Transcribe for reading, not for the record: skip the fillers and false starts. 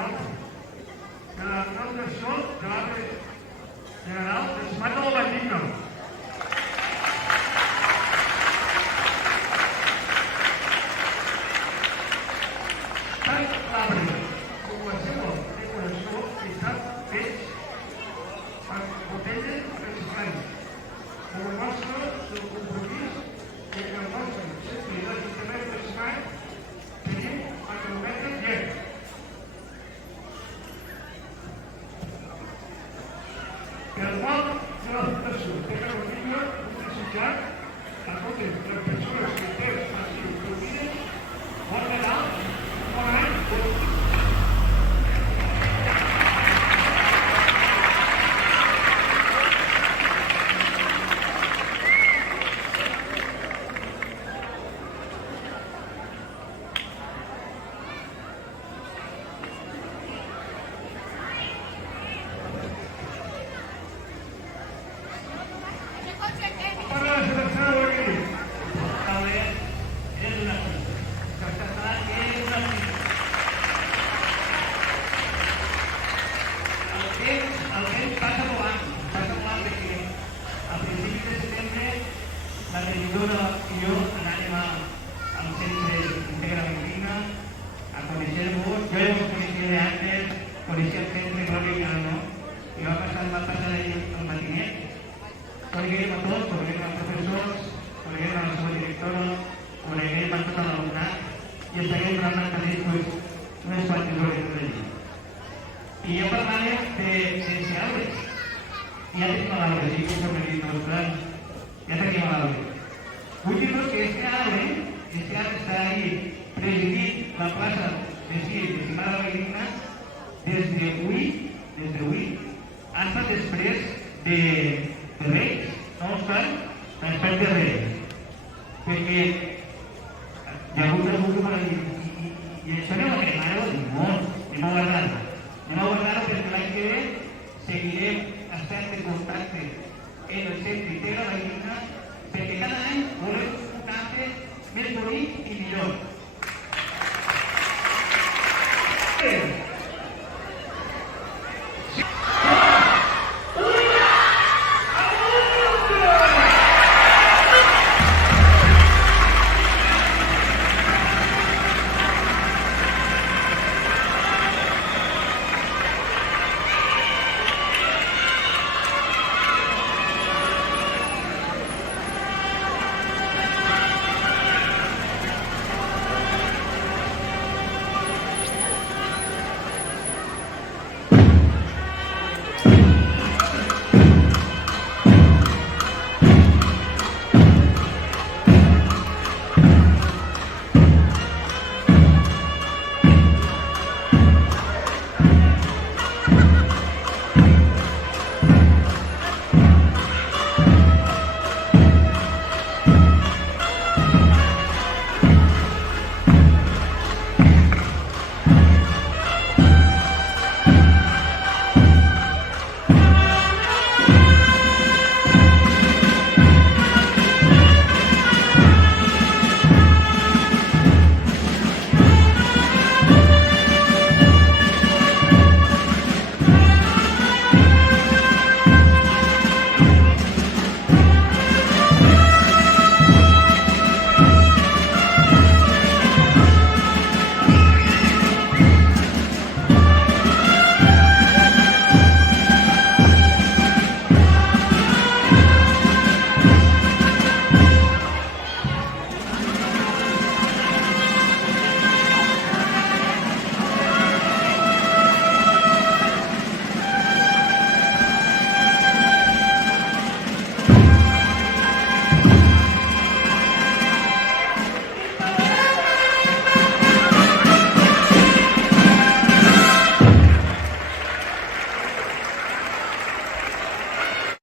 la Fundació de l'Arbre General de Esmat de la Valldigna. Tant l'arbre com la seva decoració estan fets amb botelles reciclades, com a mostra del compromís que el nostre centre d'Ajuntament d'Esmat tenim amb el medi ambient. El qual de la Fundació de Catalunya un desitjat a totes les persones que tenen les introduïdes bon Nadal, bon any, la regidora i jo anàvem al centre Integra Valldigna a conèixer-vos. Jo ja us coneixia d'antes, coneixia el centre Glòria no, i va passar el matinet. Coneguem a tots, coneguem als professors, coneguem a la seva directora, coneguem a tot l'alumnat i estarem parlant també unes quantes hores d'allí. I jo parlaré sense arbres. Ja tenim l'arbre, sí que us ho he dit, ja tenim l'arbre. Vull dir-vos que este arbre està ahí presidint la plaça de Estimada Valldigna des d'avui, fins després de Reis, no obstant, després de Reis. Perquè hi ha hagut algú que m'ha dit, i això anem a cremar-ho? No, anem a guardar-ho. Anem a guardar-ho perquè l'any que ve seguirem estant en contacte en el centre Integra Valldigna perquè cada any volem un acte més bonic i millor.